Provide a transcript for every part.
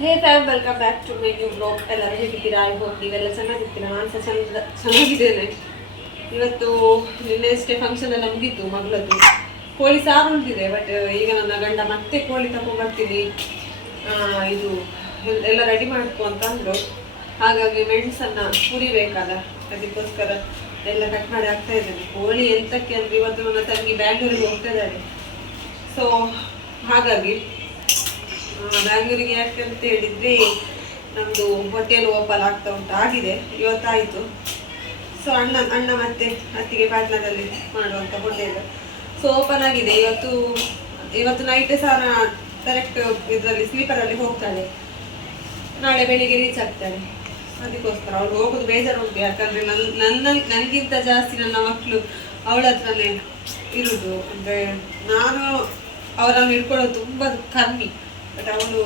Hey fam welcome back to my new blog ಎಲ್ಲರೂ ಹೇಗಿದ್ದೀರಾ? I hope ನೀವೆಲ್ಲ ಚೆನ್ನಾಗಿರ್ತೀರಾ. ನಾನು ಸಹ ಚೆನ್ನ ಚೆನ್ನಾಗಿದ್ದೇನೆ. ಇವತ್ತು ನಿನ್ನೆಷ್ಟೇ ಫಂಕ್ಷನ್ ಎಲ್ಲ ಮುಗೀತು, ಮಗಳದ್ದು. ಕೋಳಿ ಸಾರು ಉಳಿದಿದೆ ಬಟ್ ಈಗ ನನ್ನ ಗಂಡ ಮತ್ತೆ ಕೋಳಿ ತಗೊಂಡ್ಬರ್ತೀನಿ ಇದು ಎಲ್- ಎಲ್ಲ ರೆಡಿ ಮಾಡ್ಕೊ ಅಂತ ಅಂದರು ಹಾಗಾಗಿ ಮೆಣಸನ್ನು ಹುರಿಬೇಕಲ್ಲ ಅದಕ್ಕೋಸ್ಕರ ಎಲ್ಲ ಕಟ್ ಮಾಡಿ ಆಗ್ತಾ ಇದ್ದೇನೆ. ಕೋಳಿ ಎಂತಕ್ಕೆ ಅಂದ್ರೆ, ಇವತ್ತು ನನ್ನ ತಂಗಿ ಬ್ಯಾಂಗ್ಳೂರಿಗೆ ಹೋಗ್ತಾ ಇದ್ದಾರೆ ಸೊ ಹಾಗಾಗಿ ಬ್ಯಾಂಗ್ಳೂರಿಗೆ ಅಂತ ಹೇಳಿದ್ರೆ ನಮ್ದು ಹೋಟೆಲ್ ಓಪನ್ ಆಗ್ತಾ ಉಂಟು ಆಗಿದೆ ಇವತ್ತಾಯಿತು. ಸೊ ಅಣ್ಣ ಅಣ್ಣ ಮತ್ತೆ ಅತ್ತಿಗೆ ಪಾಟ್ನಾದಲ್ಲಿ ಮಾಡುವಂಥ ಹೋಟೆಲ್ ಸೊ ಓಪನ್ ಆಗಿದೆ. ಇವತ್ತು ಇವತ್ತು ನೈಟ್ ಸಹ ಕರೆಕ್ಟ್ ಇದರಲ್ಲಿ ಸ್ಲೀಪರಲ್ಲಿ ಹೋಗ್ತಾಳೆ. ನಾಳೆ ಬೆಳಿಗ್ಗೆ ರೀಚ್ ಆಗ್ತಾಳೆ. ಅದಕ್ಕೋಸ್ಕರ ಅವಳು ಹೋಗೋದು ಬೇಜಾರು ಉಂಟು. ಯಾಕಂದ್ರೆ ನನ್ನ ನನ್ನ, ನನಗಿಂತ ಜಾಸ್ತಿ ನನ್ನ ಮಕ್ಕಳು ಅವಳ ಹತ್ರನೇ ಇರುವುದು ಅಂದರೆ ನಾನು ಅವರನ್ನು ಇಟ್ಕೊಳ್ಳೋದು ತುಂಬ ಕಮ್ಮಿ. ಬಟ್ ಅವಳು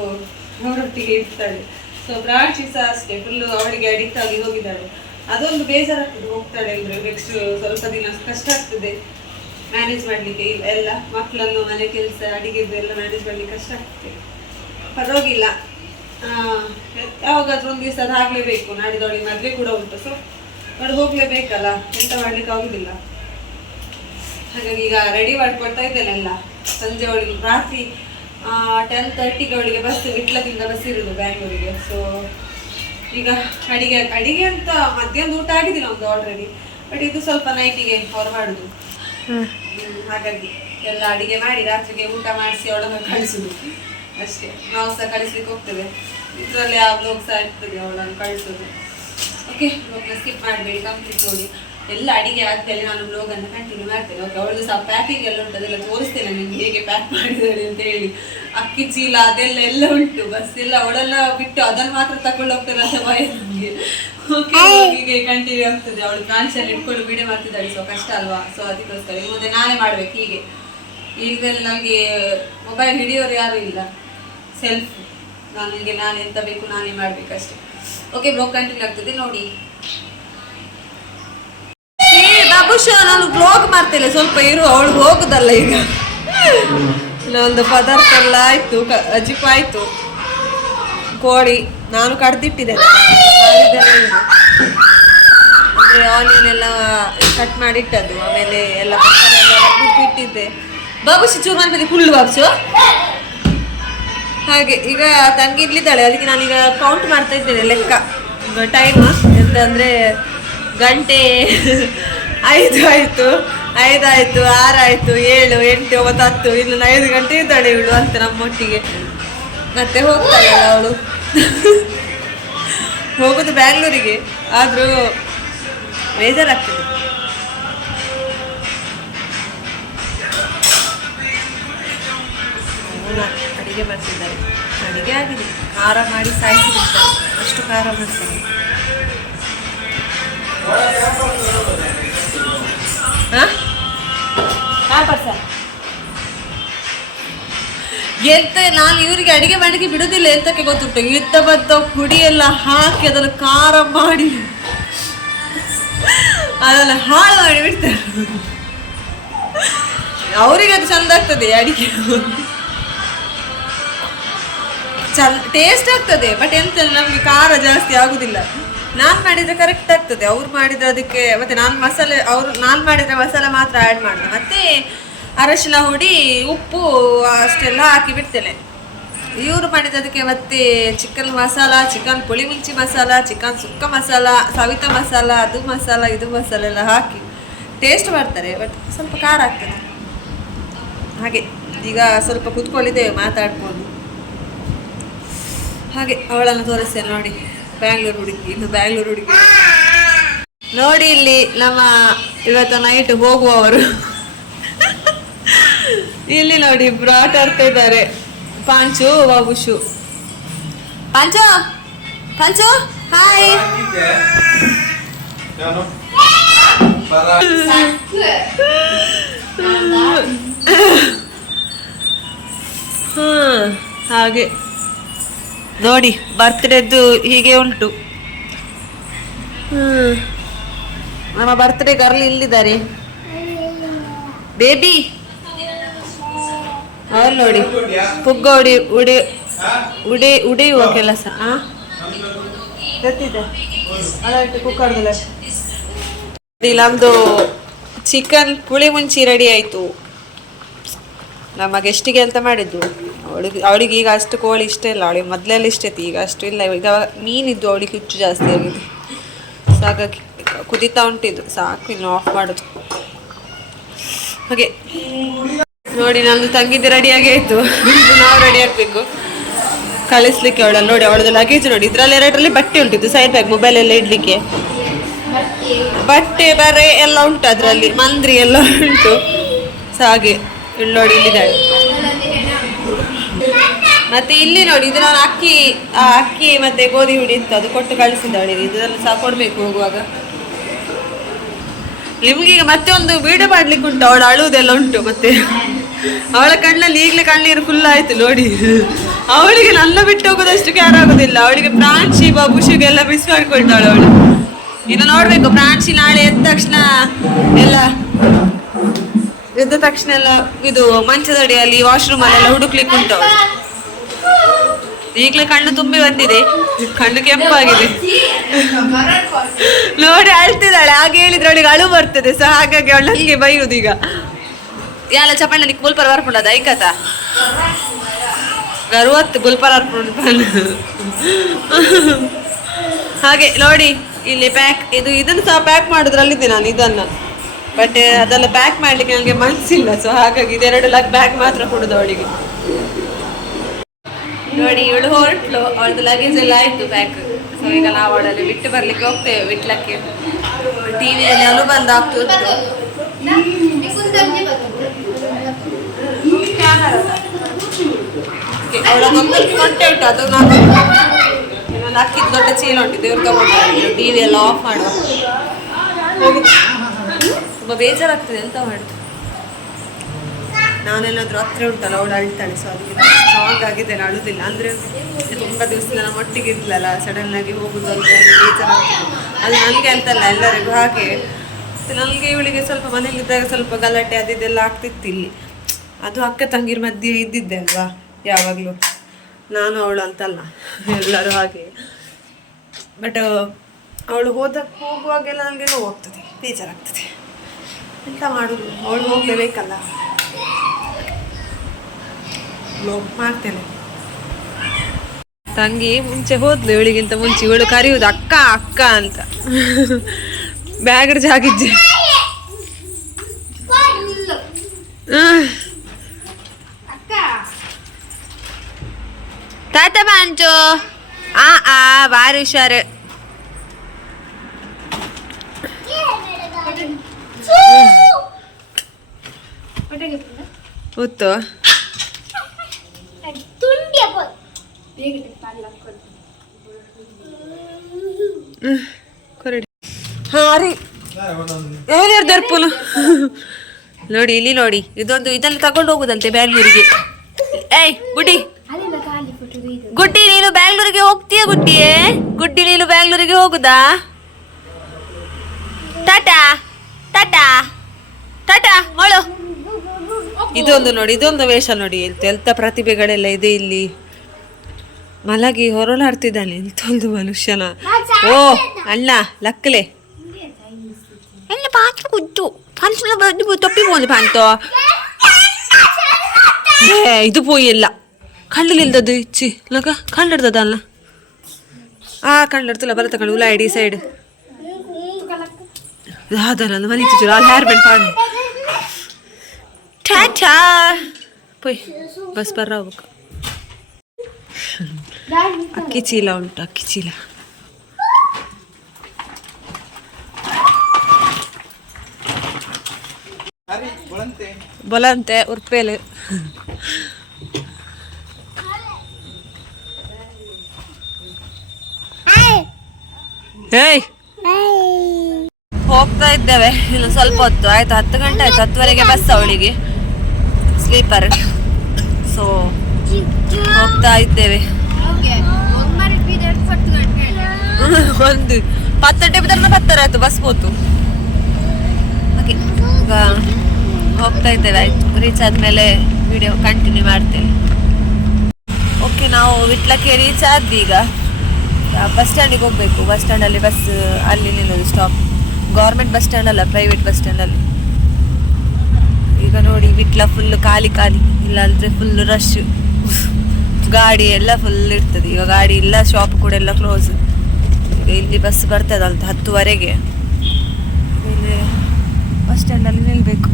ಅವರೊಟ್ಟಿಗೆ ಇರ್ತಾಳೆ ಸೊ ಪ್ರಾಕ್ಷಿ ಸಹ ಅಷ್ಟೇ ಫುಲ್ಲು ಅವಳಿಗೆ ಅಡಿಕ್ಟ್ ಆಗಿ ಹೋಗಿದ್ದಾಳೆ. ಅದೊಂದು ಬೇಜಾರಾಗ್ತದೆ, ಹೋಗ್ತಾಳೆ ಅಂದ್ರೆ ನೆಕ್ಸ್ಟ್ ಸ್ವಲ್ಪ ದಿನ ಕಷ್ಟ ಆಗ್ತದೆ. ಮ್ಯಾನೇಜ್ ಮಾಡ್ಲಿಕ್ಕೆ ಎಲ್ಲ ಮಕ್ಕಳನ್ನು ಮನೆ ಕೆಲಸ, ಅಡಿಗೆದ್ದು ಎಲ್ಲ ಮ್ಯಾನೇಜ್ ಮಾಡ್ಲಿಕ್ಕೆ ಕಷ್ಟ ಆಗ್ತದೆ. ಪರವಾಗಿಲ್ಲ. ಯಾವಾಗಾದ್ರೂ ಒಂದು ದಿವಸ ಅದು ಆಗ್ಲೇಬೇಕು. ನಾಡಿದವಳಿಗೆ ಮದುವೆ ಕೂಡ ಉಂಟು ಸೊ ಅವಳು ಹೋಗ್ಲೇಬೇಕಲ್ಲ? ಎಂತ ಮಾಡ್ಲಿಕ್ಕೆ ಆಗುದಿಲ್ಲ. ಹಾಗಾಗಿ ಈಗ ರೆಡಿ ಮಾಡ್ಕೊಳ್ತಾ ಇದ್ದೇನೆ ಎಲ್ಲ ಸಂಜೆ ಅವಳಿಗೆ ರಾತ್ರಿ ಟೆನ್ ತರ್ಟಿಗೆ ಅವಳಿಗೆ ಬಸ್ ವಿಟ್ಲದಿಂದ ಬಸ್ ಇರೋದು ಬ್ಯಾಂಗ್ಳೂರಿಗೆ ಸೊ ಈಗ ಅಡಿಗೆ ಅಡಿಗೆ ಅಂತ ಮಧ್ಯಾಹ್ನ ಊಟ ಆಗಿದೆ ನಮ್ದು ಆಲ್ರೆಡಿ ಬಟ್ ಇದು ಸ್ವಲ್ಪ ನೈಟಿಗೆ ಫಾರ್ ಮಾಡುದು. ಹ್ಮ್, ಹಾಗಾಗಿ ಎಲ್ಲ ಅಡಿಗೆ ಮಾಡಿ ರಾತ್ರಿಗೆ ಊಟ ಮಾಡಿಸಿ ಅವಳನ್ನು ಕಳಿಸುದು. ಅಷ್ಟೇ ನಾವು ಸಹ ಕಳಿಸ್ಲಿಕ್ಕೆ ಹೋಗ್ತೇವೆ. ಇದರಲ್ಲಿ ಆ ಬ್ಲೋಗ್ ಸಹ ಇರ್ತದೆ ಅವಳನ್ನು ಕಳಿಸೋದು. ಓಕೆ ಸ್ಕಿಪ್ ಮಾಡಬೇಡಿ ಕಂಪ್ಲೀಟ್ ನೋಡಿ. ಎಲ್ಲ ಅಡಿಗೆ ಆದ್ಮೇಲೆ ನಾನು ಬ್ಲಾಗ್ ಅನ್ನು ಕಂಟಿನ್ಯೂ ಮಾಡ್ತೇನೆ. ಓಕೆ ಅವಳದು ಸಹ ಪ್ಯಾಕಿಂಗ್ ಎಲ್ಲ ಉಂಟು ಅದೆಲ್ಲ ತೋರಿಸ್ತೇನೆ ನಿಮ್ಗೆ ಹೇಗೆ ಪ್ಯಾಕ್ ಮಾಡಿದ್ದಾರೆ ಅಂತ ಹೇಳಿ. ಅಕ್ಕಿ ಚೀಲ ಅದೆಲ್ಲ ಎಲ್ಲ ಉಂಟು ಬಸ್ ಎಲ್ಲ ಅವಳೆಲ್ಲ ಬಿಟ್ಟು ಅದನ್ನು ಮಾತ್ರ ತಗೊಂಡು ಹೋಗ್ತಾರೆ ಅಂತ ಭಯ ನಮಗೆ ಓಕೆ ಹೀಗೆ ಕಂಟಿನ್ಯೂ ಆಗ್ತದೆ. ಅವಳು ಫ್ರಾನ್ಸಲ್ಲಿ ಇಟ್ಕೊಂಡು ವಿಡಿಯೋ ಮಾಡ್ತಿದ್ದಾಳೆ ಸೊ ಕಷ್ಟ ಅಲ್ವಾ? ಸೊ ಅದಕ್ಕೋಸ್ಕರ ಮುಂದೆ ನಾನೇ ಮಾಡ್ಬೇಕು ಹೀಗೆ. ಈಗಲ್ಲಿ ನನಗೆ ಮೊಬೈಲ್ ಹಿಡಿಯೋರು ಯಾರು ಇಲ್ಲ. ಸೆಲ್ಫ್ ನನಗೆ ನಾನು ಎಂತ ಬೇಕು ನಾನೇ ಮಾಡ್ಬೇಕಷ್ಟೇ. ಓಕೆ ಬ್ರೋ ಕಂಟಿನ್ಯೂ ಆಗ್ತದೆ ನೋಡಿ. ಬಾಬುಶ ನಾನು ಬ್ಲಾಗ್ ಮಾಡ್ತೇನೆ ಸ್ವಲ್ಪ ಇರು, ಅವಳು ಹೋಗುದಲ್ಲ ಈಗ. ನಂದು ಪದಾರ್ಥ ಎಲ್ಲ ಆಯ್ತು ಅಜಿಪ್ ಆಯ್ತು. ಕೋಳಿ, ನಾನು ಕಡ್ದಿಟ್ಟಿದ್ದೇನೆ. ಅಂದರೆ. ಅಂದ್ರೆ ಆನಿಯನ್ ಎಲ್ಲ ಕಟ್ ಮಾಡಿ ಇಟ್ಟದ್ದು ಆಮೇಲೆ ಎಲ್ಲ ಇಟ್ಟಿದ್ದೆ. ಬಾಬುಶಿ ಚೂರು ಮಾಡ್ಬೇಕು ಫುಲ್ ಬಾಬುಶು ಹಾಗೆ, ಈಗ ತಂಗಿ ಇರ್ಲಿದ್ದಾಳೆ ಅದಕ್ಕೆ ನಾನೀಗ ಕೌಂಟ್ ಮಾಡ್ತಾ ಇದ್ದೇನೆ ಲೆಕ್ಕ. ಟೈಮ್ ಎಂತಂದ್ರೆ ಗಂಟೆ ಐದು ಆಯಿತು ಐದಾಯಿತು ಆರಾಯಿತು ಏಳು, ಎಂಟು, ಒಂಬತ್ತು, ಹತ್ತು, ಇನ್ನು ಐದು ಗಂಟೆ ಇದ್ದಾಳೆ ಇವಳು ಅಂತ ನಮ್ಮೊಟ್ಟಿಗೆ ಮತ್ತೆ ಹೋಗ್ತಾಳೆ ಅವಳು. ಹೋಗೋದು ಬ್ಯಾಂಗ್ಳೂರಿಗೆ, ಆದರೂ ಬೇಜಾರಾಗ್ತದೆ ಅಡಿಗೆ ಮಾಡ್ತಿದ್ದಾರೆ. ಅಡಿಗೆ ಆಗಿದೆ. ಖಾರ ಮಾಡಿ ಸಾಯಿಸಿ ಅಷ್ಟು ಖಾರ ಮಾಡ್ತಾರೆ. ಎಂತ ನಾನು ಇವರಿಗೆ ಅಡಿಗೆ ಮಾಡಲಿಕ್ಕೆ ಬಿಡುದಿಲ್ಲ ಎಂತಕ್ಕೆ ಗೊತ್ತುಂಟು? ಇದ್ದ ಬದ್ದ ಪುಡಿ ಎಲ್ಲ ಹಾಕಿ ಅದನ್ನು ಖಾರ ಮಾಡಿ. ಅದನ್ನು ಹಾಳು ಮಾಡಿ ಬಿಡ್ತಾರೆ. ಅವರಿಗೆ ಅದು ಚಂದ ಆಗ್ತದೆ ಅಡಿಗೆ. ಚಂದ ಟೇಸ್ಟ್ ಆಗ್ತದೆ ಬಟ್ ಎಂತ ನಮಗೆ ಖಾರ ಜಾಸ್ತಿ ಆಗುದಿಲ್ಲ. ನಾನು ಮಾಡಿದ್ರೆ ಕರೆಕ್ಟ್ ಆಗ್ತದೆ. ಅವ್ರು ಮಾಡಿದ್ರೆ ಅದಕ್ಕೆ, ಮತ್ತೆ ನಾನು ಮಸಾಲೆ, ಅವ್ರು, ನಾನು ಮಾಡಿದ್ರೆ ಮಸಾಲೆ ಮಾತ್ರ ಆ್ಯಡ್ ಮಾಡಿದೆ. ಮತ್ತೆ ಅರಶಿನ ಹುಡಿ, ಉಪ್ಪು, ಅಷ್ಟೆಲ್ಲ ಹಾಕಿ ಬಿಡ್ತೇನೆ. ಇವರು ಮಾಡಿದ ಅದಕ್ಕೆ ಮತ್ತೆ chicken masala chicken puli munchi masala chicken sukka masala, Savita masala, ಅದು ಮಸಾಲ, ಇದು ಮಸಾಲ ಎಲ್ಲ ಹಾಕಿ ಟೇಸ್ಟ್ ಮಾಡ್ತಾರೆ ಬಟ್ ಸ್ವಲ್ಪ ಖಾರ ಆಗ್ತದೆ. ಹಾಗೆ, ಈಗ ಸ್ವಲ್ಪ ಕುತ್ಕೊಳ್ಳಿದ್ದೇವೆ ಮಾತಾಡ್ಕೊಂಡು. ಹಾಗೆ, ಅವಳನ್ನು ತೋರಿಸ್ತೇನೆ ನೋಡಿ. ಬ್ಯಾಂಗ್ಳೂರು ಹುಡುಗಿ ಇದು ಬ್ಯಾಂಗ್ಳೂರು ಹುಡುಗಿ. ನೋಡಿ ಇಲ್ಲಿ ನಮ್ಮ ಇವತ್ತು ನೈಟ್ ಹೋಗುವವರು. ಇಲ್ಲಿ ನೋಡಿ ಬ್ರಾಟ್ ಇದ್ದಾರೆ. ಪಾಂಚು ಬಾಬುಶು ಪಾಂಚು ಪಾಂಚು ಹಾಯ್ ಹಾಗೆ. ನೋಡಿ ಬರ್ತ್ಡೇದ್ದು ಹೀಗೆ ಉಂಟು. ನಮ್ಮ ಬರ್ತ್ಡೇ ಗರ್ಲ್ ಇಲ್ಲಿದ್ದಾರೆ. ಬೇಬಿ ಅವ್ರು ನೋಡಿ. ಪುಗ್ಗ ಉಡಿ ಉಡಿ ಉಡೆ ಉಡೆಯುವ ಕೆಲಸ ನಮ್ದು ಚಿಕನ್ ಪುಳಿ ಮುಂಚಿ ರೆಡಿ ಆಯ್ತು. ನಮ್ಮ ಗೆಸ್ಟಿಗೆ ಅಂತ ಮಾಡಿದ್ದು? ಅವಳಿಗೆ ಅವಳಿಗೆ ಈಗ ಅಷ್ಟು ಕೋಳಿ ಇಷ್ಟ ಇಲ್ಲ. ಅವಳಿಗೆ ಮೊದಲೆಲ್ಲ ಇಷ್ಟ ಇತ್ತು. ಈಗ ಅಷ್ಟು ಇಲ್ಲ. ಈಗ ಮೀನಿದ್ದು ಅವಳಿಗೆ ಹುಚ್ಚು ಜಾಸ್ತಿ ಆಗಿದೆ. ಸೊ ಹಾಗಾಗಿ ಕುದೀತಾ ಉಂಟಿದ್ದು. ಸಾಕು, ಇನ್ನು ಆಫ್ ಮಾಡೋದು. ಹಾಗೆ. ನೋಡಿ, ನಂದು ತಂಗಿದ್ದು ರೆಡಿಯಾಗಿ ಇತ್ತು. ನಾವು ರೆಡಿ ಆಗಬೇಕು. ಕಳಿಸ್ಲಿಕ್ಕೆ ಅವಳ, ನೋಡಿ, ಅವಳದ್ದು ಲಗೇಜ್ ನೋಡಿ. ಇದರಲ್ಲಿ ಎರಡರಲ್ಲಿ ಬಟ್ಟೆ ಉಂಟಿದ್ದು ಸೈಡ್ ಬ್ಯಾಗ್ ಮೊಬೈಲ್ ಎಲ್ಲ ಇಡ್ಲಿಕ್ಕೆ. ಬಟ್ಟೆ, ಬರೆ ಎಲ್ಲ ಉಂಟು ಅದರಲ್ಲಿ. ಮಂದ್ರಿ ಎಲ್ಲ ಉಂಟು. ಸೊ ಹಾಗೆ ಇಲ್ಲಿ ನೋಡಿ, ಇಲ್ಲಿದ್ದಾಳೆ. ಮತ್ತೆ ಇಲ್ಲಿ ನೋಡಿ, ಇದು ನಾನು ಅಕ್ಕಿ ಅಕ್ಕಿ ಮತ್ತೆ ಗೋಧಿ ಹುಡಿ ಇತ್ತು, ಅದು ಕೊಟ್ಟು ಕಳಿಸಿದ್ದಾಳೆ ಇದೆಲ್ಲ ಸಹ ಕೊಡ್ಬೇಕು ಹೋಗುವಾಗ. ನಿಮ್ಗೆ ಈಗ ಮತ್ತೆ ಒಂದು ವಿಡಿಯೋ ಮಾಡ್ಲಿಕ್ಕೆ ಉಂಟು, ಅವಳು ಅಳುವುದೆಲ್ಲ ಉಂಟು ಮತ್ತೆ. ಅವಳ ಕಣ್ಣಲ್ಲಿ ಈಗಲೇ ಕಣ್ಣೀರು ಫುಲ್ ಆಯ್ತು ನೋಡಿ. ಅವಳಿಗೆ ನನ್ನ ಬಿಟ್ಟು ಹೋಗೋದಷ್ಟು ಕ್ಯಾರ್ ಆಗೋದಿಲ್ಲ. ಅವಳಿಗೆ ಪ್ರಾಂಶಿ ಬಾಬುಶಿಗೆಲ್ಲ ಮಿಸ್ ಮಾಡ್ಕೊಳ್ತಾಳೆ ಅವಳು. ಇನ್ನು ನೋಡ್ಬೇಕು ಪ್ರಾಂಶಿ ನಾಳೆ ಎದ್ದ ತಕ್ಷಣ ಎಲ್ಲ ಎದ್ದ ತಕ್ಷಣ ಎಲ್ಲ ಇದು ಮಂಚದಡಿಯಲ್ಲಿ ವಾಶ್ರೂಮ್ ಅಲ್ಲೆಲ್ಲ ಹುಡುಕ್ಲಿಕ್ಕೆ ಉಂಟು ಅವಳು. ಈಗಲೇ ಕಣ್ಣು ತುಂಬಿ ಬಂದಿದೆ. ಕಣ್ಣು ಕೆಂಪಾಗಿದೆ. ನೋಡಿ, ಅಳ್ತಿದ್ದಾಳೆ. ಹಾಗೆ ಹೇಳಿದ್ರೆ ಅವಳಿಗೆ ಅಳು ಬರ್ತದೆ. ಸೊ ಹಾಗಾಗಿ ಅವಳು ನನಗೆ ಬೈಯುವುದು ಈಗ. ಯಾಲ ಚಪಣ್ಣ ನಿಕ್ ಗುಲ್ಪರ್ ಬರ್ಪುಂಡದ ಐಕತ ಗರ್ವತ್ತು ಗುಲ್ಪರ್ ಬರ್ಪುಂಡ್ ಹಾಗೆ, ನೋಡಿ, ಇಲ್ಲಿ ಪ್ಯಾಕ್ ಇದು, ಇದನ್ನು ಸಹ ಪ್ಯಾಕ್ ಮಾಡೋದ್ರಲ್ಲಿದ್ದೆ ನಾನು, ಇದನ್ನ. ಬಟ್ ಅದೆಲ್ಲ ಪ್ಯಾಕ್ ಮಾಡ್ಲಿಕ್ಕೆ ನನಗೆ ಮನಸ್ಸಿಲ್ಲ ಸೊ ಹಾಗಾಗಿ ಇದೆರಡು ಲಗ್ ಬ್ಯಾಗ್ ಮಾತ್ರ ಕೊಡುದು ಅವಳಿಗೆ. ನೋಡಿ, ಇವಳು ಹೊರಟ್ಲು. ಅವಳದು ಲಗೇಜ್ ಎಲ್ಲ ಆಯ್ತು ಬ್ಯಾಗ್ ಸೊ ಈಗ ನಾವು ಅವಳಲ್ಲಿ ಬಿಟ್ಟು ಬರ್ಲಿಕ್ಕೆ ಹೋಗ್ತೇವೆ, ಬಿಟ್ಲಕ್ಕೆ. ಟಿವಿಯಲ್ಲಿ ಅನು ಬಂದು ಆಗ್ತಿತ್ತು ಕೊಟ್ಟೆ ಉಂಟು, ಅದು ನಾನು ದೊಡ್ಡ ಚೀಲ ಉಂಟು ದೇವ್ರು ತಗೊಂಡು ಟಿವಿ ಎಲ್ಲ ಆಫ್ ಮಾಡುವ. ಬೇಜಾರಾಗ್ತದೆ, ಎಂತ ಮಾಡುದು? ನಾನೇನಾದ್ರೂ ಹತ್ರ ಉಂಟಲ್ಲ, ಅವಳು ಅಳ್ತಾಳೆ ಸೊ ಅದಕ್ಕೆ ಸ್ಟ್ರಾಂಗ್ ಆಗಿದ್ದೇನೆ ಅಳುದಿಲ್ಲ. ಅಂದ್ರೆ ತುಂಬ ದಿವಸ ನಮ್ಮ ಒಟ್ಟಿಗೆ ಸಡನ್ ಆಗಿ ಹೋಗುದು ಅಂತ ಬೇಜಾರಾಗ್ತದೆ ಅದು ನನಗೆ ಅಂತಲ್ಲ, ಎಲ್ಲರಿಗೂ ಹಾಗೆ. ನನಗೆ ಇವಳಿಗೆ ಸ್ವಲ್ಪ ಮನೇಲಿದ್ದಾಗ ಸ್ವಲ್ಪ ಗಲಾಟೆ ಅದಿದ್ದೆಲ್ಲ ಆಗ್ತಿತ್ತು ಇಲ್ಲಿ. ಅದು ಅಕ್ಕ ತಂಗಿರ ಮಧ್ಯೆ ಇದ್ದಿದ್ದೆ ಅಲ್ವಾ, ಯಾವಾಗಲೂ. ನಾನು ಅವಳು ಅಂತಲ್ಲ, ಎಲ್ಲರೂ ಹಾಗೆ. ಬಟ್ ಅವಳು ಹೋದ, ಹೋಗುವಾಗೆಲ್ಲ ನನಗೆ ಹೋಗ್ತದೆ ಬೇಜಾರಾಗ್ತದೆ ಎಂತ ಮಾಡೋದು? ಅವಳು ಹೋಗ್ಲೇಬೇಕಲ್ಲ. ಬ್ಲಾಗ್ ಮಾಡ್ತೇನೆ. ತಂಗಿ ಮುಂಚೆ ಹೋದ್ಲು ಇವಳಿಗಿಂತ ಮುಂಚೆ ಇವಳು ಕರೆಯುವುದು ಅಕ್ಕ ಅಕ್ಕ ಅಂತ. ಬ್ಯಾಗ್ ಜಾಗಿದ್ದೆ ತಾತ ಬಾಂಚು. ಆ ಆ ಬಾರಿ ಹುಷಾರು ಉತ್ತು. ಹಾ ರೀ. ಹೇಳಿರ್ ದರ್ಪುಲು ನೋಡಿ ಇಲ್ಲಿ ನೋಡಿ ಇದೊಂದು ಇದನ್ನ ತಗೊಂಡು ಹೋಗುದಂತೆ ಬ್ಯಾಂಗ್ಳೂರಿಗೆ. ಏಯ್ ಗುಡ್ಡಿ. ಗುಡ್ಡಿ ನೀನು ಬ್ಯಾಂಗ್ಳೂರಿಗೆ ಹೋಗ್ತೀಯ ಗುಡ್ಡಿಯೇ ಗುಡ್ಡಿ ನೀನು ಬ್ಯಾಂಗ್ಳೂರಿಗೆ ಹೋಗುದಾ? ಟಾಟಾ ಟಾಟಾ ಟಾಟಾ ಮೊಳು. ಇದೊಂದು ನೋಡಿ ಇದೊಂದು ವೇಷ ನೋಡಿ. ಎಂತ ಎಂತ ಪ್ರತಿಭೆಗಳೆಲ್ಲ ಇದೆ ಇಲ್ಲಿ. ಮಲಗಿ ಹೊರಳಾಡ್ತಿದ್ದಾನೆ ಎಂತ ಒಂದು ಮನುಷ್ಯನ ಓ ಅಣ್ಣ ಲಕ್ಕಲೆ. ಎಲ್ಲ ಪಾತ್ರ ಕುದ್ದು? ತೊಪ್ಪಿ ಪಾಂತೋ ಏ ಇದು ಪೋಯಿ ಎಲ್ಲ. ಕಳ್ಳಲಿಲ್ದದ್ದು ಇಚ್ಚಿ. ಲಗ ಕಂಡಿಡ್ದದಲ್ಲ ಆ ಕಂಡಿಡ್ತಲ್ಲ ಬರತ್ತ ಕಣ್ಣು ಉಲಾಯ್ ಡಿ ಸೈಡ್ ಅದಲ್ಲ ಮನೆ ಚೂರು ಅಲ್ಲಿ ಹೇರ್ ಪಾಡು. ಟಾಟಾ ಪೋಯ್ ಬಸ್ ಬರ್ರ ಹೋಗ್ಬೇಕು ಅಕ್ಕಿ ಚೀಲ ಉಂಟು ಅಕ್ಕಿ ಚೀಲ ಹರಿ ಗುಳಂತೆ ಬೊಲಂತೆ ಉರ್ಪೇಲು ಹೇಯ್ ಹೋಗ್ತಾ ಇದ್ದೇವೆ ಇನ್ನು ಸ್ವಲ್ಪ ಹೊತ್ತು ಆಯ್ತು ಹತ್ತು ಗಂಟೆ ಆಯ್ತು ಹತ್ತುವರೆಗೆ ಬಸ್ ಅವಳಿಗೆ ಸ್ಲೀಪರ್ ಸೊ ಹೋಗ್ತಾ ಇದ್ದೇವೆ. ಒಂದು. ಪತ್ತಂಟೆ ಬಿದ್ದರೆ ಪತ್ತರ ಆಯ್ತು ಬಸ್ ಹೋತು. ಓಕೆ ಈಗ ಹೋಗ್ತಾ ಇದ್ದೇವೆ ಆಯ್ತು. ರೀಚ್ ಆದ್ಮೇಲೆ ವಿಡಿಯೋ ಕಂಟಿನ್ಯೂ ಮಾಡ್ತೇವೆ ಓಕೆ ನಾವು ವಿಟ್ಲಕ್ಕೆ ರೀಚ್ ಆದ್ವಿ ಈಗ. ಬಸ್ ಸ್ಟ್ಯಾಂಡಿಗೆ ಹೋಗ್ಬೇಕು. ಬಸ್ ಸ್ಟ್ಯಾಂಡಲ್ಲಿ ಬಸ್ ಅಲ್ಲಿ ನಿಲ್ಲೋದು ಸ್ಟಾಪ್ ಗೌರ್ಮೆಂಟ್ ಬಸ್ ಸ್ಟ್ಯಾಂಡ್ ಅಲ್ಲ ಪ್ರೈವೇಟ್ ಬಸ್ ಸ್ಟ್ಯಾಂಡಲ್ಲಿ ಈಗ ನೋಡಿ, ಬಿಟ್ಲ ಫುಲ್ ಖಾಲಿ ಖಾಲಿ. ಇಲ್ಲಾಂದ್ರೆ ಫುಲ್ ರಶ್ ಗಾಡಿ ಎಲ್ಲ ಫುಲ್ ಇರ್ತದೆ. ಈಗ ಗಾಡಿ ಇಲ್ಲ ಶಾಪ್ ಕೂಡ ಎಲ್ಲ ಕ್ಲೋಸ್ ಈಗ ಇಲ್ಲಿ ಬಸ್ ಬರ್ತದಲ್ತ ಹತ್ತುವರೆಗೆ. ಇಲ್ಲಿ ಬಸ್ ಸ್ಟ್ಯಾಂಡಲ್ಲಿ ನಿಲ್ಬೇಕು.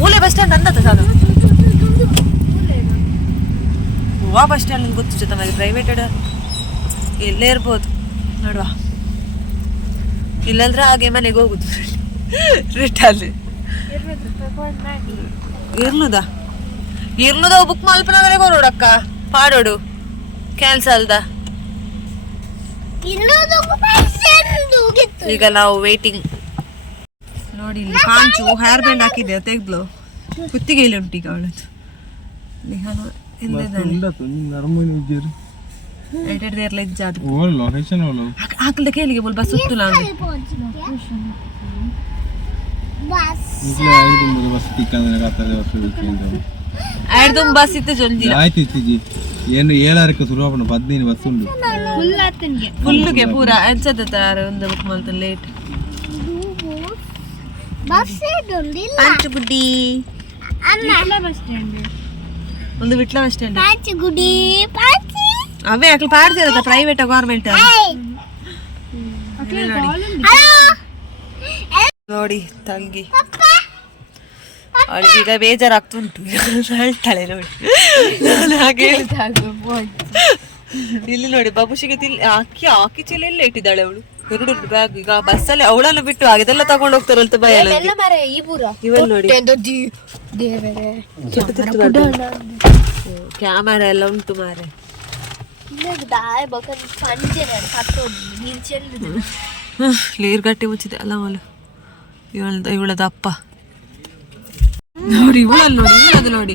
ಮೂಲೆ ಬಸ್ ಸ್ಟ್ಯಾಂಡ್ ಅಂದತ್ತ ಸಾಧು ಗೋವಾ ಬಸ್ ಸ್ಟ್ಯಾಂಡ್ ಜೊತೆ ನಮಗೆ ಪ್ರೈವೇಟೆಡ್ ಇಲ್ಲೇ ಇರ್ಬೋದು. ನೋಡುವ. ಇಲ್ಲಂದ್ರೆ ಹಾಗೆ ಮನೆಗೆ ಹೋಗುದು. ರಿಟರ್ನ್ ಇರ್ಲುದಾ? ಇರ್ಲುದ ಬುಕ್ ಮಲ್ಪನಗರೆ ಬರೋಡಕ್ಕ ಪಾಡೋಡು. ಕ್ಯಾನ್ಸಲ್ದ ಈಗ ನಾವು ವೇಟಿಂಗ್ ನೋಡಿ ಇಲ್ಲಿ ಕಾಂಚು ಹೇರ್ ಬ್ಯಾಂಡ್ ಹಾಕಿದೆ ಕುತ್ತಿಗೆ ಇಲ್ಲಿ ಉಂಟು ಈಗ ಅವಳದ್ದು? ನಿಹಾನು ಕೇಳಿಗೆ ಬಸ್ ದೇರ್ಲ ಇಜ್ಜಾದು ಲೊಕೇಶನ್ ಹಾಕಲ್ದ ಕೇಳಿಗೆ ಬೋಲ್ ಬಸ್ ಸುತ್ತು ನಾನು ಬಸ್ ತಿಕ್ಕಂದ್ರೆ ಕತ್ತಲೆ ಬಸ್ ತಿಕ್ಕಿಂದು ಎರಡು ಬಸ್ ಇತ್ತು ಜೊಂಜಿ ಆಯ್ತು ಇತ್ತಿಜಿ ಏನು ಏಳಾರಕ್ಕೆ ಶುರು ಆಪಣ ಪದ್ನೈದು ಬಸ್ ಉಂಡು ಫುಲ್ಗೆ ಪೂರ ಎಂಚದ ತಾರ ಒಂದು ಬುಕ್ ಮಾಡ್ತ ಲೇಟ್ ಪಂಚಗುಡ್ಡಿ ಒಂದು ಬಿಟ್ಲ ಬಸ್ ಸ್ಟ್ಯಾಂಡ್ ಅವೇ ಅಕ್ಲು ಪಾಡ್ತಿರತ್ತ ಪ್ರೈವೇಟ್ ಗೌರ್ಮೆಂಟ್ ನೋಡಿ ತಂಗಿ. ಅವಳಿಗೆ ಈಗ ಬೇಜಾರಾಗ್ತುಂಟು. ಹೇಳ್ತಾಳೆ ನೋಡಿ. ನಾನು ಹಾಗೆ ಇಲ್ಲಿ ನೋಡಿ ಬಬುಶಿಗೆ ತಿಲ್ಲಿ ಅಕ್ಕಿ ಆಕಿ ಚೀಲ ಎಲ್ಲ ಇಟ್ಟಿದ್ದಾಳೆ ಅವಳು. ಎರಡು ಬ್ಯಾಗ್ ಈಗ ಬಸ್ಸಲ್ಲಿ ಅವಳನ್ನು ಬಿಟ್ಟು ಹಾಗೆಲ್ಲ ತಗೊಂಡು ಹೋಗ್ತಾರಂತ ಭಯ. ಇವನ್ ನೋಡಿ. ಕ್ಯಾಮರಾ ಎಲ್ಲ ಉಂಟು ಮಾರೆ. ನೀರ್ ಗಟ್ಟಿ ಮುಚ್ಚಿದೆ ಅಲ್ಲ ಅವಳು ಇವಳದ ಇವಳದ ಅಪ್ಪ. ನೋಡಿ, ಇವಳಲ್ಲಿ ನೋಡಿ, ಇವಳದು ನೋಡಿ.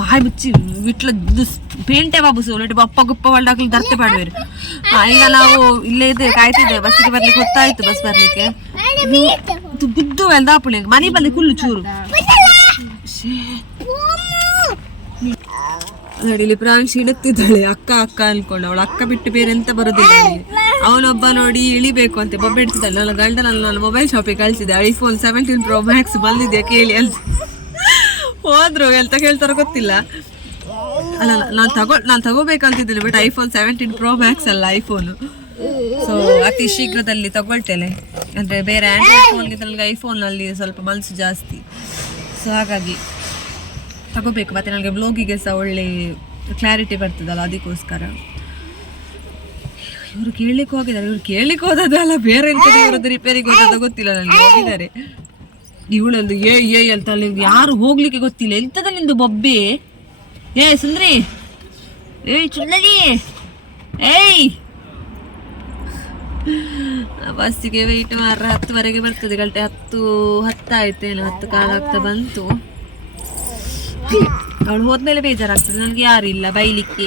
ಬಾಯಿ ಬಿಚ್ಚಿ ವಿಟ್ಲ ಪೇಂಟೆ ಬಾಬು ಒಳ್ಳೆ ಅಪ್ಪ ಗುಪ್ಪ ಒಳ್ಳೆ ದರ್ತೆ ಪಾಡುವೇರು. ಈಗ ನಾವು ಇಲ್ಲೇ ಇದೆ ಕಾಯ್ತಿದ್ದೆ, ಬಸ್ಸಿಗೆ ಬರ್ಲಿಕ್ಕೆ ಗೊತ್ತಾಯ್ತು ಬಸ್ ಬರ್ಲಿಕ್ಕೆ. ಬಿದ್ದು ಎಲ್ಲ ದಾಪುಳಿ ಮನೆ ಬಂದು ಕುಲ್ಲು ಚೂರು. ನೋಡಿ, ಇಲ್ಲಿ ಪ್ರಾಂಶಿ ಇಡುತ್ತಿದ್ದಾಳೆ, ಅಕ್ಕ ಅಕ್ಕ ಅನ್ಕೊಂಡು, ಅವಳು ಅಕ್ಕ ಬಿಟ್ಟು ಬೇರೆ ಎಂತ ಬರುದಿಲ್ಲ. ಅವನೊಬ್ಬ ನೋಡಿ ಇಳಿಬೇಕು ಅಂತ. ಬೊಬ್ಬೆ ಇಡ್ತಿದ್ದಲ್ಲ ನನ್ನ ಗಂಡ ನನ್ನ ನಾನು ಮೊಬೈಲ್ ಶಾಪಿಗೆ ಕಳಿಸಿದೆ ಐಫೋನ್ ಸೆವೆಂಟೀನ್ ಪ್ರೋ ಮ್ಯಾಕ್ಸ್ ಬಂದಿದೆ ಕೇಳಿ ಅಂತ. ಹೋದ್ರು ಎಂತ ಕೇಳ್ತಾರೋ ಗೊತ್ತಿಲ್ಲ. ಅಲ್ಲ ನಾನು ತಗೋ, ನಾನು ತಗೋಬೇಕಂತಿದ್ದೀನಿ but iPhone seventeen pro max ಅಲ್ಲ ಐಫೋನು ಸೊ ಅತಿ ಶೀಘ್ರದಲ್ಲಿ ತಗೊಳ್ತೇನೆ. ಅಂದರೆ ಬೇರೆ ಆ್ಯಂಡ್ರಾಯ್ಡ್ ಫೋನ್ಗೆ ನನಗೆ ಐಫೋನಲ್ಲಿ ಸ್ವಲ್ಪ ಮನಸ್ಸು ಜಾಸ್ತಿ. ಸೊ ಹಾಗಾಗಿ ತಗೋಬೇಕು. ಮತ್ತೆ ನನಗೆ ಬ್ಲೋಗಿಗೆ ಸಹ ಒಳ್ಳೆ ಕ್ಲಾರಿಟಿ ಬರ್ತದಲ್ಲ, ಅದಕ್ಕೋಸ್ಕರ. ಇವರು ಕೇಳಲಿಕ್ಕೆ ಹೋಗಿದ್ದಾರೆ. ಇವ್ರು ಕೇಳಲಿಕ್ಕೆ ಅಲ್ಲ ಬೇರೆ ಎಂತದ್ದು ಇವರದ್ದು ರಿಪೇರಿಗೆ ಹೋದದ್ದು ಗೊತ್ತಿಲ್ಲ ನನಗೆ ಹೋಗಿದ್ದಾರೆ. ಇವಳೊಂದು ಏ ಏ ಅಂತ ಅಲ್ಲಿ ಯಾರು ಹೋಗ್ಲಿಕ್ಕೆ ಗೊತ್ತಿಲ್ಲ. ಎಂತದ ನಿಂದು ಬೊಬ್ಬೆ? ಏ ಸುಂದ್ರಿ. ಏಯ್ ಚುಲ್ಲರಿ ಏಯ್. ಬಸ್ಸಿಗೆ ವೆಯ್ಟ್ ಮಾರ ಹತ್ತುವರೆಗೆ ಬರ್ತದೆ ಗಂಟೆ ಹತ್ತು ಹತ್ತಾಯ್ತೇನು ಹತ್ತು ಕಾಲ ಆಗ್ತಾ ಬಂತು. ಅವಳು ಹೋದ್ಮೇಲೆ ಬೇಜಾರಾಗ್ತದೆ ನನಗೆ ಯಾರು ಇಲ್ಲ ಬೈಲಿಕ್ಕೆ.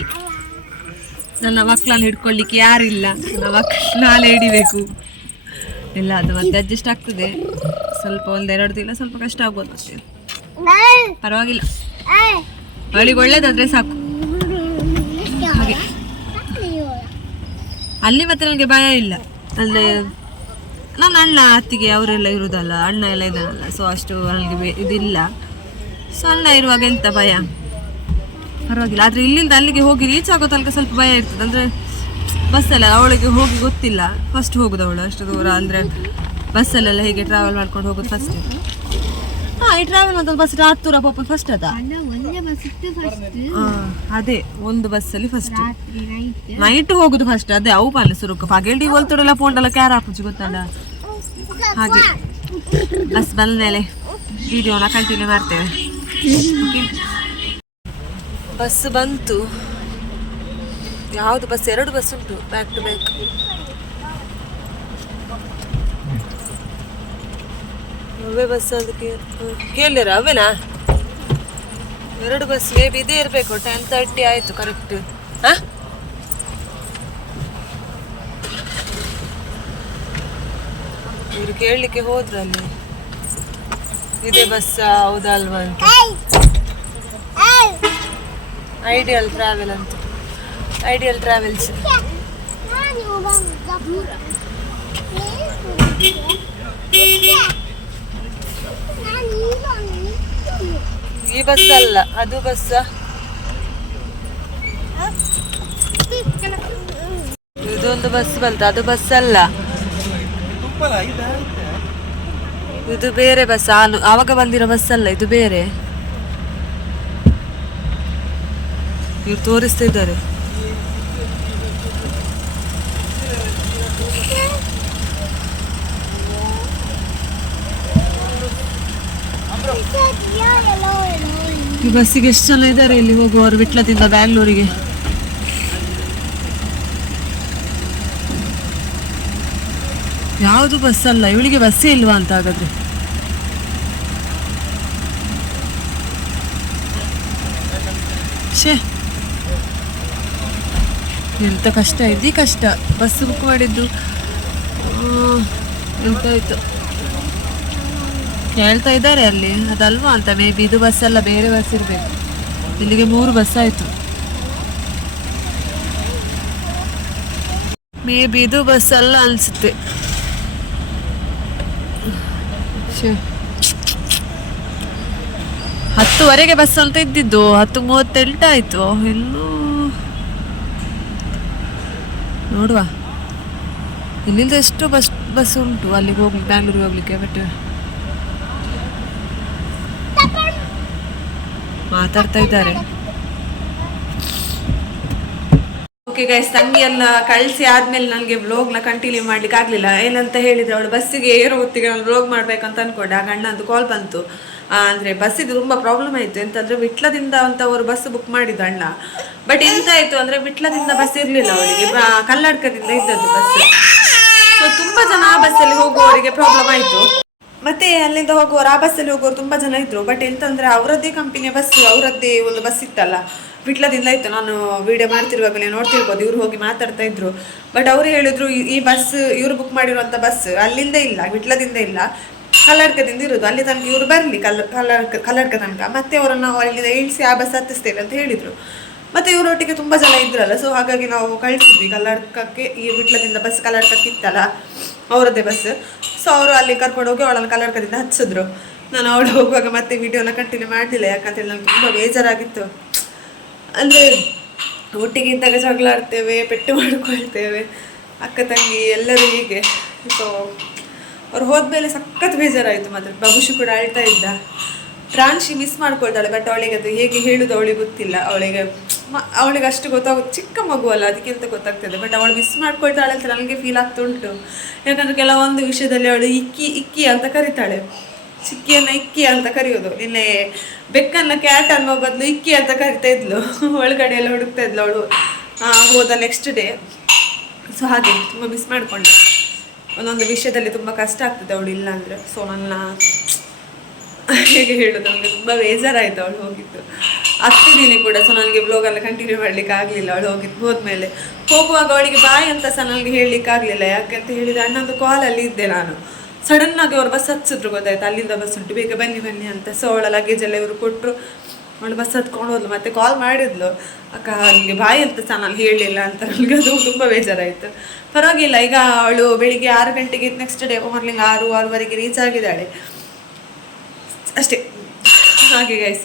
ನನ್ನ ಮಕ್ಕಳನ್ನು ಹಿಡ್ಕೊಳ್ಳಿಕ್ಕೆ ಯಾರಿಲ್ಲ. ನನ್ನ ಮಕ್ಕಳು ನಾಳೆ ಹಿಡಿಬೇಕು. ಇಲ್ಲ ಅದು ಮತ್ತೆ ಅಡ್ಜಸ್ಟ್ ಆಗ್ತದೆ. ಸ್ವಲ್ಪ ಒಂದೆರಡು ದಿನ ಸ್ವಲ್ಪ ಕಷ್ಟ ಆಗ್ಬೋದು ಮತ್ತೆ ಪರವಾಗಿಲ್ಲ. ಅವಳಿಗೆ ಒಳ್ಳೇದಾದ್ರೆ ಸಾಕು. ಹಾಗೆ. ಅಲ್ಲಿ ಮತ್ತೆ ನನಗೆ ಭಯ ಇಲ್ಲ. ಅಂದ್ರೆ ನನ್ನ ಅಣ್ಣ, ಅತ್ತಿಗೆ ಅವರೆಲ್ಲ ಇರುವುದಲ್ಲ ಅಣ್ಣ ಎಲ್ಲ ಇದ್ದಾನಲ್ಲ ಸೊ ಅಷ್ಟು ನನಗೆ ಇದಿಲ್ಲ. ಸೊ ಅಣ್ಣ ಇರುವಾಗ ಎಂತ ಭಯ? ಪರವಾಗಿಲ್ಲ. ಆದ್ರೆ ಇಲ್ಲಿಂದ ಅಲ್ಲಿಗೆ ಹೋಗಿ ರೀಚ್ ಆಗೋ ತನಕ ಸ್ವಲ್ಪ ಭಯ ಇರ್ತದೆ. ಅಂದ್ರೆ ಬಸ್ಸಲ್ಲ ಅವಳಿಗೆ ಹೋಗಿ ಗೊತ್ತಿಲ್ಲ. ಫಸ್ಟ್ ಹೋಗುದು ಅವಳು ಅಷ್ಟು ದೂರ. ಅಂದ್ರೆ ಬಸ್ಸಲ್ಲೆಲ್ಲ ಹೇಗೆ ಟ್ರಾವೆಲ್ ಮಾಡ್ಕೊಂಡು ಹೋಗೋದು ಫಸ್ಟ್ ಹಾ ಈ ಟ್ರಾವೆಲ್ ಮಾಡೋದು ಬಸ್ ಹತ್ತೂರ ಪಾಪ ಫಸ್ಟ್ ಅದ? ಅದೇ ಒಂದು ಬಸ್ಸಲ್ಲಿ ಫಸ್ಟ್ ನೈಟ್ ಹೋಗುದು ಫಸ್ಟ್ ಅದೇ ಅವು ಪಾಲೆ ಸುರುಕು. ಪಗೇಳಿ ಒಲ್ತೊಡೆಲ್ಲ ಪೋಂಡಲ್ಲ ಕ್ಯಾರ ಹಾಪುಜಿ ಗೊತ್ತಲ್ಲ? ಹಾಗೆ. ಬಸ್ ಬಂದ ಮೇಲೆ ವಿಡಿಯೋನ ಕಂಟಿನ್ಯೂ ಮಾಡ್ತೇವೆ. ಬಸ್ ಬಂತು. ಯಾವುದು ಬಸ್? ಎರಡು ಬಸ್ ಉಂಟು ಬ್ಯಾಕ್ ಟು ಬ್ಯಾಕ್ ಅವೇ ಬಸ್ ಅದಕ್ಕೆ ಕೇಳಿರ ಅವೇನಾ ಎರಡು ಬಸ್ ಮೇ ಬಿ ಇದೇ ಇರಬೇಕು ಟೆನ್ ತರ್ಟಿ ಆಯಿತು ಕರೆಕ್ಟ್ ಹಾಂ? ಇವರು ಕೇಳಲಿಕ್ಕೆ ಹೋದ್ರು ಅಲ್ಲಿ. ಇದೇ ಬಸ್ ಹೌದಲ್ವಾ ಅಂತ. ಐಡಿಯಲ್ ಟ್ರಾವೆಲ್ ಅಂತ. ಐಡಿಯಲ್ ಟ್ರಾವೆಲ್ಸ್ ಈ ಬಸ್ ಅಲ್ಲ ಅದು ಬಸ್ ಇದೊಂದು ಬಸ್ ಬಂತು ಅದು ಬಸ್ ಅಲ್ಲ. ಇದು ಬೇರೆ ಬಸ್ ಆನು ಆವಾಗ ಬಂದಿರೋ ಬಸ್ ಅಲ್ಲ ಇದು ಬೇರೆ. ಇವ್ರು ತೋರಿಸ್ತಾ ಇದ್ದಾರೆ. ಈ ಬಸ್ಸಿಗೆ ಎಷ್ಟು ಜನ ಇದ್ದಾರೆ ಇಲ್ಲಿ ಹೋಗುವವರು ವಿಟ್ಲದಿಂದ ಬ್ಯಾಂಗ್ಳೂರಿಗೆ? ಯಾವುದು ಬಸ್ ಅಲ್ಲ, ಇವಳಿಗೆ ಬಸ್ಸೇ ಇಲ್ವಾ ಅಂತ ಹಾಗಾದ್ರೆ? ಶೇ ಎಂತ ಕಷ್ಟ ಇದೆ ಕಷ್ಟ. ಬಸ್ ಬುಕ್ ಮಾಡಿದ್ದು. ಆ, ಎಂತ ಆಯ್ತು ಕೇಳ್ತಾ ಇದ್ದಾರೆ ಅಲ್ಲಿ. ಅದಲ್ವಾ ಅಂತ. ಮೇ ಬಿ ಇದು ಬಸ್ ಅಲ್ಲ ಬೇರೆ ಬಸ್ ಇರಬೇಕು. ಇಲ್ಲಿಗೆ ಮೂರು ಬಸ್ ಆಯ್ತು. ಮೇ ಬಿ ಇದು ಬಸ್ ಅಲ್ಲ ಅನ್ಸುತ್ತೆ. ಹತ್ತುವರೆಗೆ ಬಸ್ ಅಂತ ಇದ್ದಿದ್ದು. ಹತ್ತು ಆಯ್ತು. ಇನ್ನೂ ನೋಡುವ. ಇಲ್ಲಿಂದ ಎಷ್ಟು ಬಸ್ ಬಸ್ ಉಂಟು? ಅಲ್ಲಿಗೆ ಹೋಗ್ಲಿಕ್ಕೆ ಬ್ಯಾಂಗ್ಳೂರಿಗೆ ಹೋಗ್ಲಿಕ್ಕೆ ಬಟ್ ಮಾತಾಡ್ತಾ ಇದ್ದಾರೆ. ಓಕೆ ಗೈಸ್ ತಂಗಿಯನ್ನ ಕಳಿಸಿ ಆದ್ಮೇಲೆ ನನಗೆ ವ್ಲೋಗ್ನ ಕಂಟಿನ್ಯೂ ಮಾಡ್ಲಿಕ್ಕೆ ಆಗ್ಲಿಲ್ಲ. ಏನಂತ ಹೇಳಿದ್ರೆ, ಅವಳು ಬಸ್ಸಿಗೆ ಏರೋ ಹೊತ್ತಿಗೆ ನಾನು ವ್ಲೋಗ್ ಮಾಡ್ಬೇಕಂತ ಅನ್ಕೊಂಡೆ. ಆಗ ಅಣ್ಣಂದು ಕಾಲ್ ಬಂತು. ಅಂದ್ರೆ ಬಸ್ಸಿದ್ದು ತುಂಬಾ ಪ್ರಾಬ್ಲಮ್ ಆಯ್ತು. ಎಂತಂದ್ರೆ ವಿಟ್ಲದಿಂದ ಅಂತ ಅವರು ಬಸ್ ಬುಕ್ ಮಾಡಿದ ಅಣ್ಣ. ಬಟ್ ಎಂತ ಆಯ್ತು ಅಂದ್ರೆ ವಿಟ್ಲದಿಂದ ಬಸ್ ಇರ್ಲಿಲ್ಲ ಅವರಿಗೆ. ಕಲ್ಲಾಡಕದಿಂದ ಇದ್ದದ್ದು ಬಸ್ ಸೊ ತುಂಬಾ ಜನ ಆ ಬಸ್ಸಲ್ಲಿ ಹೋಗುವವರಿಗೆ ಪ್ರಾಬ್ಲಮ್ ಆಯ್ತು. ಮತ್ತೆ ಅಲ್ಲಿಂದ ಹೋಗುವವರು ಆ ಬಸ್ಸಲ್ಲಿ ಹೋಗುವವರು ತುಂಬಾ ಜನ ಇದ್ರು. ಬಟ್ ಎಂತಂದ್ರೆ ಅವರದ್ದೇ ಕಂಪನಿಯ ಬಸ್ ಅವರದ್ದೇ ಒಂದು ಬಸ್ ಇತ್ತಲ್ಲ. ವಿಟ್ಲದಿಂದ ಇತ್ತು ನಾನು ವಿಡಿಯೋ ಮಾಡ್ತಿರುವಾಗಲೇ ನೋಡ್ತಿರ್ಬೋದು. ಇವ್ರು ಹೋಗಿ ಮಾತಾಡ್ತಾ ಇದ್ರು. ಬಟ್ ಅವರು ಹೇಳಿದ್ರು, ಈ- ಬಸ್ ಇವ್ರು ಬುಕ್ ಮಾಡಿರುವಂತ ಬಸ್ ಅಲ್ಲಿಂದ ಇಲ್ಲ, ವಿಟ್ಲದಿಂದ ಇಲ್ಲ. ಕಲ್ಲಡ್ಕದಿಂದ ಇರೋದು. ಅಲ್ಲಿ ತನಕ ಇವರು ಬರಲಿ ಕಲ್ಲ ಕಲ್ಲಡ್ಕ ಕಲ್ಲಡ್ಕ ತನಕ. ಮತ್ತೆ ಅವರನ್ನು ನಾವು ಅಲ್ಲಿಂದ ಇಳಿಸಿ ಆ ಬಸ್ ಹತ್ತಿಸ್ತೇವೆ ಅಂತ ಹೇಳಿದರು. ಮತ್ತು ಇವರೊಟ್ಟಿಗೆ ತುಂಬ ಜನ ಇದ್ರಲ್ಲ ಸೊ ಹಾಗಾಗಿ ನಾವು ಕಳಿಸಿದ್ವಿ. ಕಲ್ಲಡ್ಕಕ್ಕೆ ಈ ವಿಟ್ಲದಿಂದ ಬಸ್ ಕಲ್ಲಡ್ಕಕ್ಕೆ ಇತ್ತಲ್ಲ, ಅವರದ್ದೇ ಬಸ್ ಸೊ ಅವರು ಅಲ್ಲಿ ಕರ್ಕೊಂಡು ಹೋಗಿ ಅವಳನ್ನು ಕಲ್ಲಡ್ಕದಿಂದ ಹಚ್ಚಿದ್ರು ನಾನು ಅವಳು ಹೋಗುವಾಗ ಮತ್ತೆ ವಿಡಿಯೋನ ಕಂಟಿನ್ಯೂ ಮಾಡಲಿಲ್ಲ, ಯಾಕಂತೇಳಿ ನನಗೆ ತುಂಬ ಬೇಜಾರಾಗಿತ್ತು. ಅಂದರೆ ಒಟ್ಟಿಗೆ ಇದ್ದಾಗ ಜಗಳ ಆಡ್ತೇವೆ, ಪೆಟ್ಟು ಮಾಡ್ಕೊಳ್ತೇವೆ. ಅಕ್ಕ ತಂಗಿ ಎಲ್ಲರೂ ಹೀಗೆ. ಸೊ ಅವ್ರು ಹೋದ್ಮೇಲೆ ಸಖತ್ ಬೇಜಾರಾಯಿತು ಮಾತ್ರ. ಬಬುಷು ಕೂಡ ಅಳ್ತಾ ಇದ್ದ. ಪ್ರಾಂಶಿ ಮಿಸ್ ಮಾಡ್ಕೊಳ್ತಾಳೆ ಬಟ್ ಅವಳಿಗೆ ಅದು ಹೇಗೆ ಹೇಳುದು ಅವಳಿಗೆ ಗೊತ್ತಿಲ್ಲ. ಅವಳಿಗೆ ಅವಳಿಗೆ ಅಷ್ಟು ಗೊತ್ತಾಗೋ, ಚಿಕ್ಕ ಮಗು ಅಲ್ಲ ಅದಕ್ಕಿಂತ ಗೊತ್ತಾಗ್ತದೆ. ಬಟ್ ಅವಳು ಮಿಸ್ ಮಾಡ್ಕೊಳ್ತಾಳೆ ಅಂತ ನನಗೆ ಫೀಲ್ ಆಗ್ತಾ ಉಂಟು. ಯಾಕಂದ್ರೆ ಕೆಲವೊಂದು ವಿಷಯದಲ್ಲಿ ಅವಳು ಇಕ್ಕಿ ಇಕ್ಕಿ ಅಂತ ಕರೀತಾಳೆ. ಚಿಕ್ಕಿಯನ್ನ ಇಕ್ಕಿ ಅಂತ ಕರೆಯೋದು. ನಿನ್ನೆ ಬೆಕ್ಕನ್ನ ಕ್ಯಾಟ್ ಅನ್ನೋ ಬದಲು ಇಕ್ಕಿ ಅಂತ ಕರಿತಾ ಇದ್ಲು. ಒಳಗಡೆ ಎಲ್ಲ ಹುಡುಕ್ತಾ ಇದ್ಲು ಅವಳು. ಹೋದ ನೆಕ್ಸ್ಟ್ ಡೇ ಸೊ ಹಾಗೆ, ತುಂಬ ಮಿಸ್ ಮಾಡ್ಕೊಂಡೆ. ಒಂದೊಂದು ವಿಷಯದಲ್ಲಿ ತುಂಬ ಕಷ್ಟ ಆಗ್ತದೆ ಅವಳು ಇಲ್ಲ ಅಂದರೆ. ಸೊ ನನ್ನ ಹೇಗೆ ಹೇಳೋದು? ನನಗೆ ತುಂಬ ಬೇಜಾರಾಯಿತು ಅವಳು ಹೋಗಿದ್ದು. ಹತ್ತಿದ್ದೀನಿ ಕೂಡ. ಸೊ ನನಗೆ ಬ್ಲಾಗೆಲ್ಲ ಕಂಟಿನ್ಯೂ ಮಾಡ್ಲಿಕ್ಕೆ ಆಗಲಿಲ್ಲ. ಅವಳು ಹೋಗಿದ್ದು ಹೋದ್ಮೇಲೆ. ಹೋಗುವಾಗ ಅವಳಿಗೆ ಬಾಯ್ ಅಂತ ಸಹ ನನಗೆ ಹೇಳಲಿಕ್ಕೆ ಆಗಲಿಲ್ಲ. ಯಾಕೆಂತ ಹೇಳಿದ್ರೆ ಅಣ್ಣಂದು ಕಾಲಲ್ಲಿ ಇದ್ದೆ ನಾನು. ಸಡನ್ ಆಗಿ ಅವ್ರು ಬಸ್ ಹಚ್ಚಿದ್ರು ಗೊತ್ತಾಯ್ತು? ಅಲ್ಲಿಂದ ಬಸ್ ಉಂಟು. ಬೇಗ ಬನ್ನಿ ಬನ್ನಿ ಅಂತ. ಸೊ ಅವಳ ಲಗೇಜ್ ಎಲ್ಲ ಇವರು ಕೊಟ್ಟರು ಅವಳು ಬಸ್ ಹತ್ಕೊಂಡು ಹೋದ್ಲು, ಮತ್ತೆ ಕಾಲ್ ಮಾಡಿದ್ಲು. ಅಕ್ಕ ನನಗೆ ಬಾಯಿ ಅಂತ ನಾನು ಹೇಳಲಿಲ್ಲ ಅಂತ ನನಗೆ ಅದು ತುಂಬ ಬೇಜಾರಾಯಿತು. ಪರವಾಗಿಲ್ಲ, ಈಗ ಅವಳು ಬೆಳಿಗ್ಗೆ ಆರು ಗಂಟೆಗೆ ನೆಕ್ಸ್ಟ್ ಡೇ ಮಾರ್ನಿಂಗ್ ಆರು, ಆರೂವರೆಗೆ ರೀಚ್ ಆಗಿದ್ದಾಳೆ. ಅಷ್ಟೇ. ಹಾಗೆ ಗೈಸ್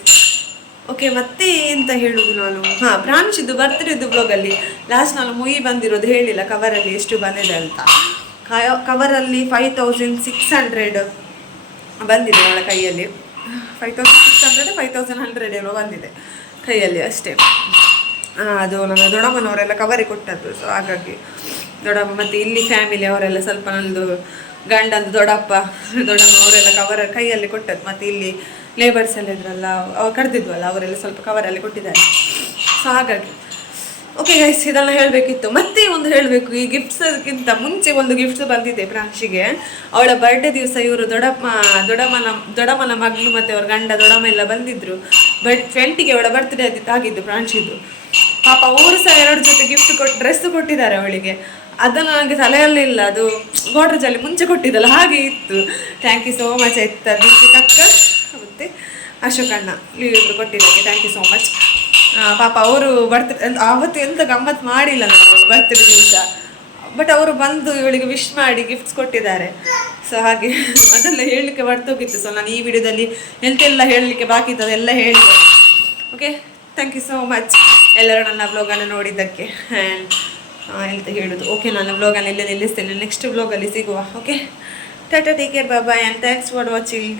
ಓಕೆ ಮತ್ತೆ ಎಂತ ಹೇಳುದು ನಾನು? ಹಾ ಪ್ರಾಂಶಿದ್ದು ಬರ್ತಿರೋದು ಬ್ಲಾಗಲ್ಲಿ ಲಾಸ್ಟ್ ನಾನು ಮುಯಿ ಬಂದಿರೋದು ಹೇಳಿಲ್ಲ ಕವರಲ್ಲಿ ಎಷ್ಟು ಬಂದಿದೆ ಅಂತ. ಕವರಲ್ಲಿ ಫೈವ್ ತೌಸಂಡ್ ಸಿಕ್ಸ್ ಹಂಡ್ರೆಡ್ ಬಂದಿದೆ ಅವಳ ಕೈಯಲ್ಲಿ. Five thousand six hundred, five thousand hundred ಏನೋ ಬಂದಿದೆ ಕೈಯಲ್ಲಿ ಅಷ್ಟೇ. ಅದು ನನ್ನ ದೊಡ್ಡಮ್ಮನವರೆಲ್ಲ ಕವರಿ ಕೊಟ್ಟದ್ದು ಸೊ ಹಾಗಾಗಿ ದೊಡ್ಡಮ್ಮ ಮತ್ತು ಇಲ್ಲಿ ಫ್ಯಾಮಿಲಿ ಅವರೆಲ್ಲ ಸ್ವಲ್ಪ ನಂದು ಗಂಡಂದು ದೊಡ್ಡಪ್ಪ, ದೊಡ್ಡಮ್ಮ ಅವರೆಲ್ಲ ಕವರ್ ಕೈಯಲ್ಲಿ ಕೊಟ್ಟದ್ದು, ಮತ್ತು ಇಲ್ಲಿ ಲೇಬರ್ಸ್ ಎಲ್ಲ ಇದ್ರಲ್ಲ ಅವ್ರು ಕರೆದಿದ್ವಲ್ಲ, ಅವರೆಲ್ಲ ಸ್ವಲ್ಪ ಕವರಲ್ಲಿ ಕೊಟ್ಟಿದ್ದಾರೆ. ಸೊ ಹಾಗಾಗಿ ಓಕೆ ಗೈಸ್ ಇದೆಲ್ಲ ಹೇಳಬೇಕಿತ್ತು. ಮತ್ತೆ ಒಂದು ಹೇಳಬೇಕು, ಈ ಗಿಫ್ಟ್ಸ್ಗಿಂತ ಮುಂಚೆ ಒಂದು ಗಿಫ್ಟ್ಸ್ ಬಂದಿದೆ ಪ್ರಾಂಶಿಗೆ. ಅವಳ ಬರ್ಡೇ ದಿವಸ ಇವರು ದೊಡ್ಡಮ್ಮ ದೊಡಮ್ಮನ ದೊಡಮ್ಮನ ಮಗಳು ಮತ್ತೆ ಅವ್ರ ಗಂಡ ದೊಡಮ್ಮ ಎಲ್ಲ ಬಂದಿದ್ರು. ಬಟ್ ಟ್ವೆಂಟಿಗೆ ಅವಳ ಬರ್ತ್ಡೇ ಆಗಿದ್ದು ಪ್ರಾಂಶಿದ್ದು ಪಾಪ ಅವರು ಸಹ ಎರಡು ಜೊತೆ ಗಿಫ್ಟ್ ಕೊಟ್ಟು ಡ್ರೆಸ್ ಕೊಟ್ಟಿದ್ದಾರೆ ಅವಳಿಗೆ. ಅದನ್ನು ನನಗೆ ತಲೆಯಲ್ಲಿಲ್ಲ ಅದು ಗೋಡ್ರೇಜಲ್ಲಿ ಮುಂಚೆ ಕೊಟ್ಟಿದ್ದಲ್ಲ, ಹಾಗೆ ಇತ್ತು. ಥ್ಯಾಂಕ್ ಯು ಸೋ ಮಚ್ ಆಯ್ತಾ, ದೀಪಿಕಕ್ಕ ಮತ್ತು ಅಶೋಕಣ್ಣ. ಇವರು ಕೊಟ್ಟಿದ್ದಕ್ಕೆ ಥ್ಯಾಂಕ್ ಯು ಸೋ ಮಚ್ ಪಾಪ ಅವರು ಬರ್ತ ಆವತ್ತು ಎಂತ ಗಮ್ಮತ್ ಮಾಡಿಲ್ಲ ನಾವು ಬರ್ತ್ಡೇ ದಿವಸ. ಬಟ್ ಅವರು ಬಂದು ಇವಳಿಗೆ ವಿಶ್ ಮಾಡಿ ಗಿಫ್ಟ್ಸ್ ಕೊಟ್ಟಿದ್ದಾರೆ. ಸೊ ಹಾಗೆ ಅದೆಲ್ಲ ಹೇಳಲಿಕ್ಕೆ ಬರ್ತೋಗಿತ್ತು ಸೊ ನಾನು ಈ ವಿಡಿಯೋದಲ್ಲಿ ಎಂತೆಲ್ಲ ಹೇಳಲಿಕ್ಕೆ ಬಾಕಿ ಇತ್ತು ಅದೆಲ್ಲ ಹೇಳಿದೆ. Okay thank you so much ಎಲ್ಲರೂ ನನ್ನ ಬ್ಲಾಗನ್ನು ನೋಡಿದ್ದಕ್ಕೆ. ಆ್ಯಂಡ್ ಎಂತ ಹೇಳೋದು. ಓಕೆ ನಾನು ಬ್ಲಾಗನ್ನು ಇಲ್ಲೇ ನಿಲ್ಲಿಸ್ತೇನೆ. ನೆಕ್ಸ್ಟ್ ಬ್ಲಾಗಲ್ಲಿ ಸಿಗುವ. Okay tata take care bye and thanks for watching